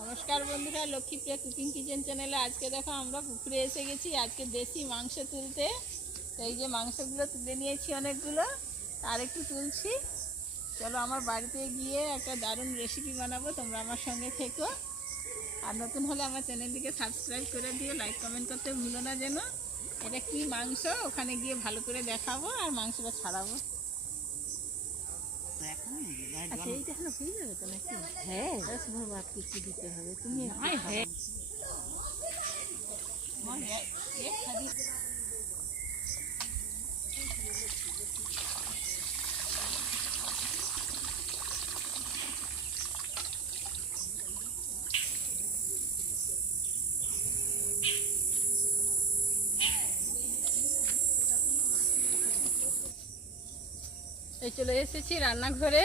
নমস্কার বন্ধুরা, Lakshmipriya cooking kitchen চ্যানেলে আজকে দেখো আমরা পুকুরে এসে গেছি আজকে দেশি মাংস তুলতে। এই যে মাংসগুলো তুলে নিয়েছি অনেকগুলো, আর একটু তুলছি। চলো আমার বাড়িতে গিয়ে একটা দারুণ রেসিপি বানাবো, তোমরা আমার সঙ্গে থেকো। আর নতুন হলে আমার চ্যানেলটিকে সাবস্ক্রাইব করে দিও, লাইক কমেন্ট করতে ভুলো না যেন। এটা কি মাংস ওখানে গিয়ে ভালো করে দেখাবো আর মাংসটা ছাড়াবো। আচ্ছা এইটা হলো হয়ে যাবে তো নাকি? হ্যাঁ, 10 ভাত কিছু দিতে হবে। তুমি হ্যাঁ এই চলে এসেছি রান্নাঘরে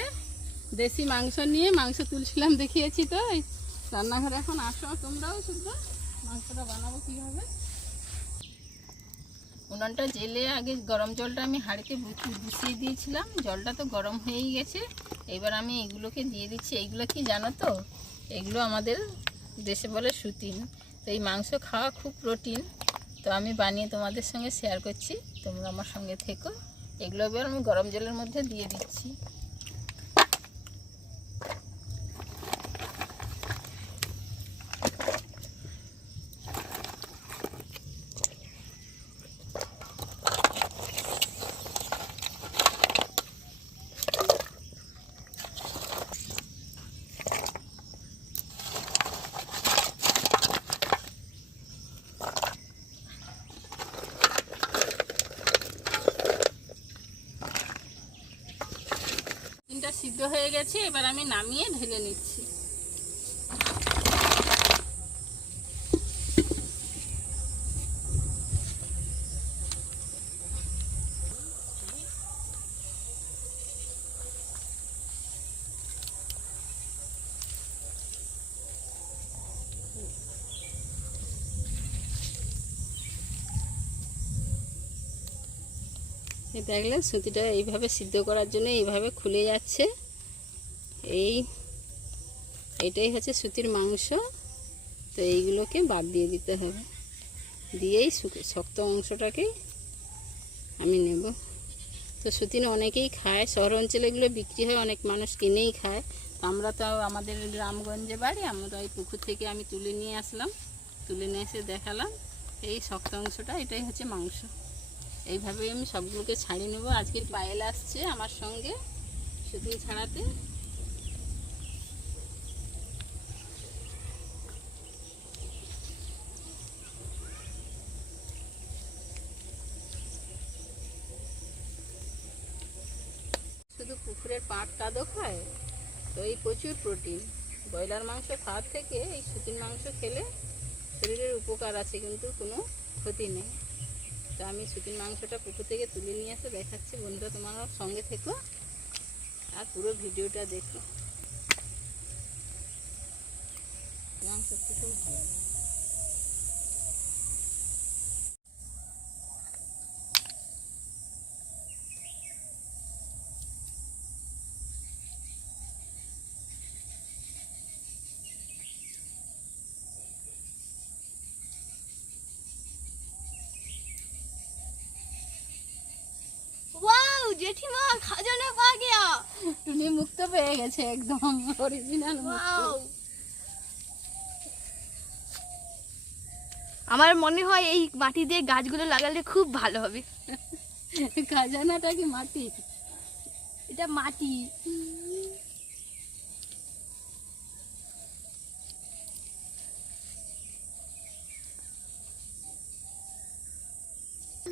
দেশি মাংস নিয়ে। মাংস তুলছিলাম, দেখিয়েছি তো। এই রান্নাঘরে এখন আসো তোমরাও, শুদ্ধ মাংসটা বানাবো কীভাবে। উনুনটা জেলে আগে গরম জলটা আমি হাঁড়িতে বসিয়ে দিয়েছিলাম, জলটা তো গরম হয়েই গেছে। এবার আমি এগুলোকে দিয়ে দিচ্ছি। এইগুলো কি জানো তো, এগুলো আমাদের দেশে বলে সুতিন। তো এই মাংস খাওয়া খুব প্রোটিন, তো আমি বানিয়ে তোমাদের সঙ্গে শেয়ার করছি, তোমরা আমার সঙ্গে থেকো। এগুলো এবার আমি গরম জলের মধ্যে দিয়ে দিচ্ছি। সিদ্ধ হয়ে গেছে, এবার আমি নামিয়ে ঢেলে নিচ্ছি। দেখলে সুতিটা এইভাবে সিদ্ধ করার জন্য এইভাবে খুলে যাচ্ছে। এইটাই হচ্ছে সুতির মাংস। তো এইগুলোকে বাদ দিয়ে দিতে হবে, দিয়েই শক্ত অংশটাকে আমি নেব। তো সুতিন অনেকেই খায়, শহর অঞ্চলে এগুলো বিক্রি হয়, অনেক মানুষ কিনেই খায়। তো আমরা তো আমাদের গ্রামগঞ্জে বাড়ি, আমরা এই পুকুর থেকে আমি তুলে নিয়ে আসলাম, তুলে নিয়ে এসে দেখালাম। এই শক্ত অংশটা এটাই হচ্ছে মাংস। এইভাবেই আমি সবগুলোকে ছাড়িয়ে নেব। আজকের পায়েল আসছে আমার সঙ্গে সুতিন ছাড়াতে। শুধু পুকুরের পাট কাদো খায়, তো এই প্রচুর প্রোটিন। ব্রয়লার মাংস খাওয়ার থেকে এই সুতির মাংস খেলে শরীরের উপকার আছে, কিন্তু কোনো ক্ষতি নেই। তো আমি সুতির মাংসটা পুকুর থেকে তুলে নিয়ে এসে দেখাচ্ছি। বন্ধুরা তোমার সঙ্গে থেকো আর পুরো ভিডিওটা দেখো। মাংসটা খুব ভালো। জেঠিমা খাজানা পা গিয়া, টুনি মুক্ত পেয়ে গেছে, একদম অরিজিনাল মুক্ত। আমার মনে হয় এই মাটি দিয়ে গাছগুলো লাগালে খুব ভালো হবে। খাজানাটা কি মাটি? এটা মাটি।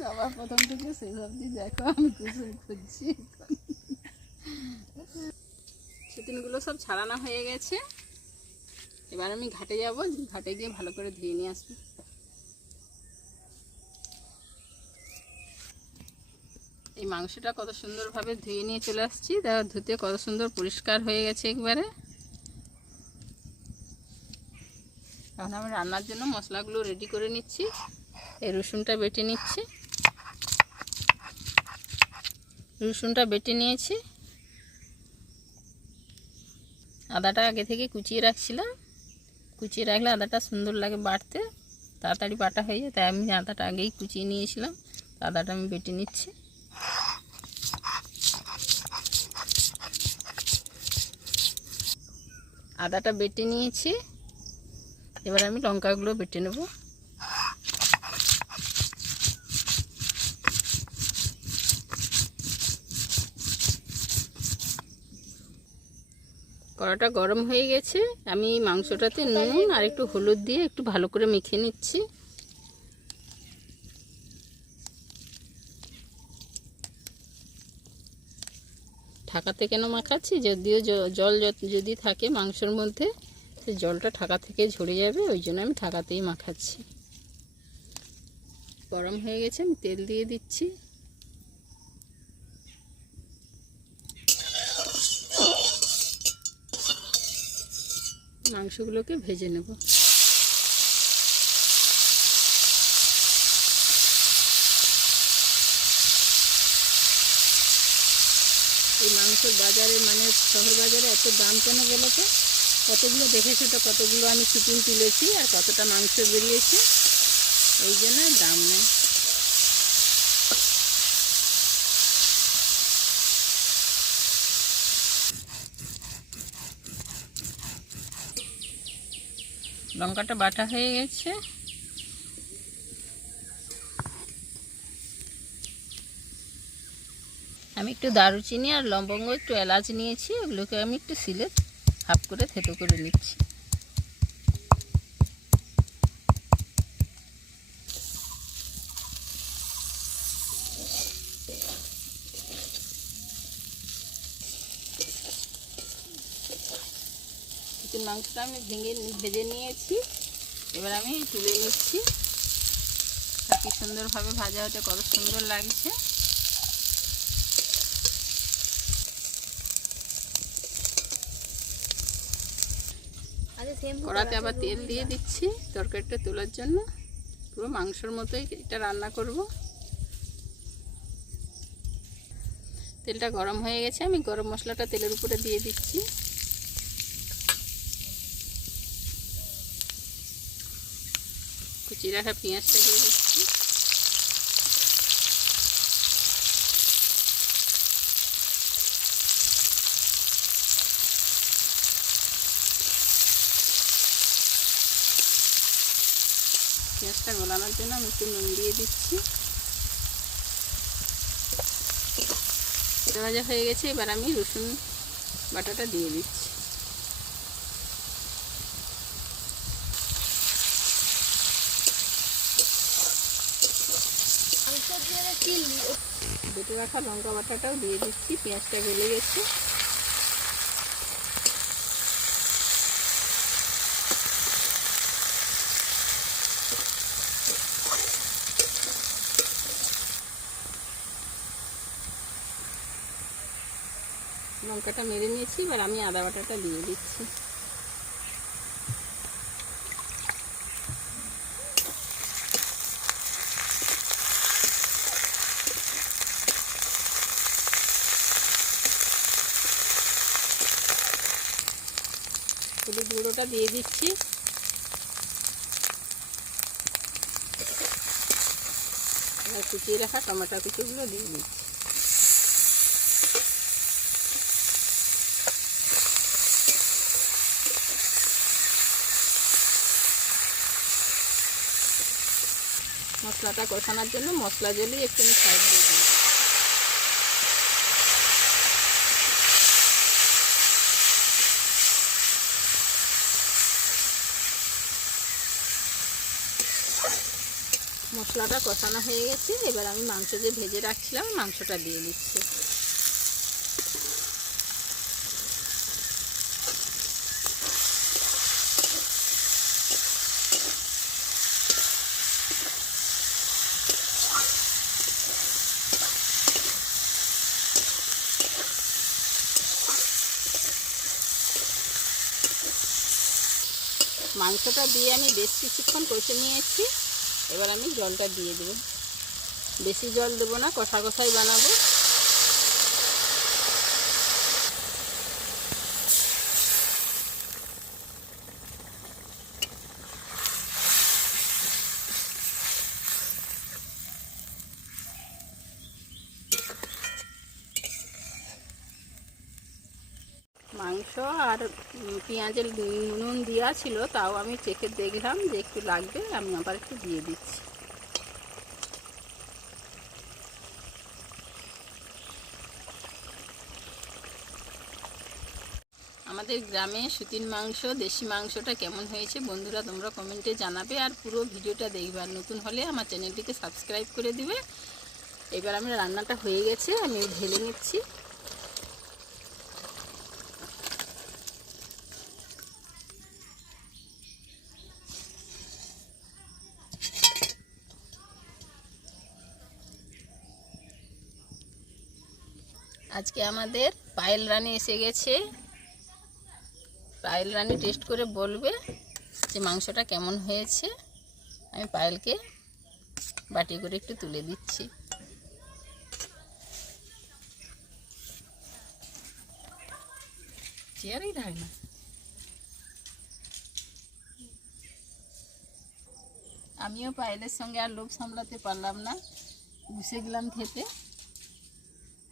বাবা প্রথম থেকে শেষ অবধি দেখো, আমি কুসুম খুঁজছি। সুতিনগুলো সব ছাড়ানো হয়ে গেছে। এবার আমি ঘাটে যাব, ঘাটে গিয়ে ভালো করে ধুয়ে নিয়ে আসবো। এই মাংসটা কত সুন্দরভাবে ধুয়ে নিয়ে চলে আসছি, তার ধুতে কত সুন্দর পরিষ্কার হয়ে গেছে একবারে। এখন আমি রান্নার জন্য মশলাগুলো রেডি করে নিচ্ছি। এই রসুনটা বেটে নিচ্ছি, রসুনটা বেটে নিয়েছি। আদাটা আগে থেকে কুচিয়ে রাখছিলাম, কুচিয়ে রাখলে আদাটা সুন্দর লাগে বাটতে, তাড়াতাড়ি বাটা হয়ে যায়। তাই আমি আদাটা আগেই কুচিয়ে নিয়েছিলাম। আদাটা আমি বেটে নিচ্ছি। আদাটা বেটে নিয়েছি, এবার আমি লঙ্কাগুলো বেটে নেব। কড়াটা গরম হয়ে গেছে, আমি মাংসটাতে নুন আর একটু হলুদ দিয়ে একটু ভালো করে মেখে নিচ্ছি। ঢাকাতে কেন মাখাচ্ছি, যদিও জল যদি থাকে মাংসের মধ্যে, সেই জলটা ঢাকা থেকে ঝরে যাবে, ওই জন্য আমি ঢাকাতেই মাখাচ্ছি। গরম হয়ে গেছে, আমি তেল দিয়ে দিচ্ছি। মাংসগুলোকে ভেজে নেব। এই মাংসের বাজারে মানে শহর বাজারে এত দাম কেন বলো তো? কতগুলো দেখেছো তো, কতগুলো আমি চিকেন তুলেছি আর কতটা মাংস বেরিয়েছে, এই জন্য দাম নেই। লঙ্কাটা বাটা হয়ে গেছে, আমি একটু দারুচিনি আর লবঙ্গ একটু এলাচ নিয়েছি, ওগুলোকে আমি একটু শিলে হাফ করে থেতো করে নিচ্ছি। চিকেন মাংসটা আমি ভেজে নিয়েছি, এবার আমি তুলে নিচ্ছি। কি সুন্দরভাবে ভাজা হতে কত সুন্দর লাগছে। কড়াতে আবার তেল দিয়ে দিচ্ছি তরকারিটা তোলার জন্য। পুরো মাংসের মতোই এটা রান্না করব। তেলটা গরম হয়ে গেছে, আমি গরম মশলাটা তেলের উপরে দিয়ে দিচ্ছি। কুচিয়ে রাখা পেঁয়াজটা দিয়ে দিচ্ছি। পেঁয়াজটা গলানোর জন্য আমি একটু নুন দিয়ে দিচ্ছি। ভাজা হয়ে গেছে, এবার আমি রসুন বাটাটা দিয়ে দিচ্ছি। বেটে রাখা লঙ্কা বাটাটাও দিয়ে দিচ্ছি। পেঁয়াজটা গলে গেছে। লঙ্কাটা মেরে নিয়েছি, এবার আমি আদা বাটাটা দিয়ে দিচ্ছি। হলুদ গুঁড়োটা দিয়ে দিচ্ছি। এবার কুচিয়ে রাখা টমেটো কুচিগুলো দিয়ে দিচ্ছি। মশলাটা কষানোর জন্য মশলা জলই একটু আমি সাইড দিয়ে দিই। মশলাটা কষানো হয়ে গেছে, এবার আমি মাংস যে ভেজে রাখছিলাম মাংসটা দিয়ে দিচ্ছি। মাংসটা দিয়ে আমি বেশ কিছুক্ষণ কষে নিয়েছি, এবার আমি জলটা দিয়ে দেব। বেশি জল দেবো না, কষা কষাই বানাবো। আর পেঁয়াজের নুন দেওয়া ছিল, তাও আমি চেখে দেখলাম যে একটু লাগবে, আমি আবার একটু দিয়ে দিচ্ছি। আমাদের গ্রামে সুতির মাংস, দেশি মাংসটা কেমন হয়েছে বন্ধুরা তোমরা কমেন্টে জানাবে, আর পুরো ভিডিওটা দেখবে। আর নতুন হলে আমার চ্যানেলটিকে সাবস্ক্রাইব করে দিবে। এবার আমার রান্নাটা হয়ে গেছে, আমি ঢেলে নিচ্ছি। আজকে আমাদের পায়েল রানী এসে গেছে। পায়েল রানী টেস্ট করে বলবে যে মাংসটা কেমন হয়েছে। আমি পায়েলকে বাটি করে একটু তুলে দিচ্ছি। চেয়ারেই থাকে না। আমিও পায়েলের সঙ্গে আর লোভ সামলাতে পারলাম না, বসে গেলাম খেতে।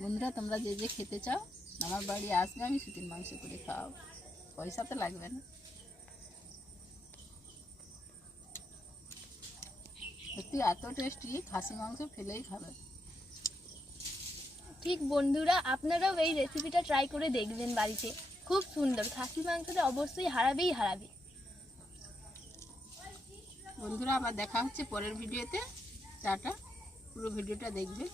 বন্ধুরা তোমরা যে যে খেতে চাও আমার বাড়ি আসবে, আমি সুতির মাংস করে খাওয়াবো, পয়সা তো লাগবে না। সত্যি এত টেস্টি, খাসি মাংস ফেলেই খাবে। ঠিক বন্ধুরা, আপনারাও এই রেসিপিটা ট্রাই করে দেখবেন বাড়িতে। খুব সুন্দর, খাসি মাংসটা অবশ্যই হারাবেই হারাবে। বন্ধুরা আবার দেখা হচ্ছে পরের ভিডিওতে। টাটা, পুরো ভিডিওটা দেখবে।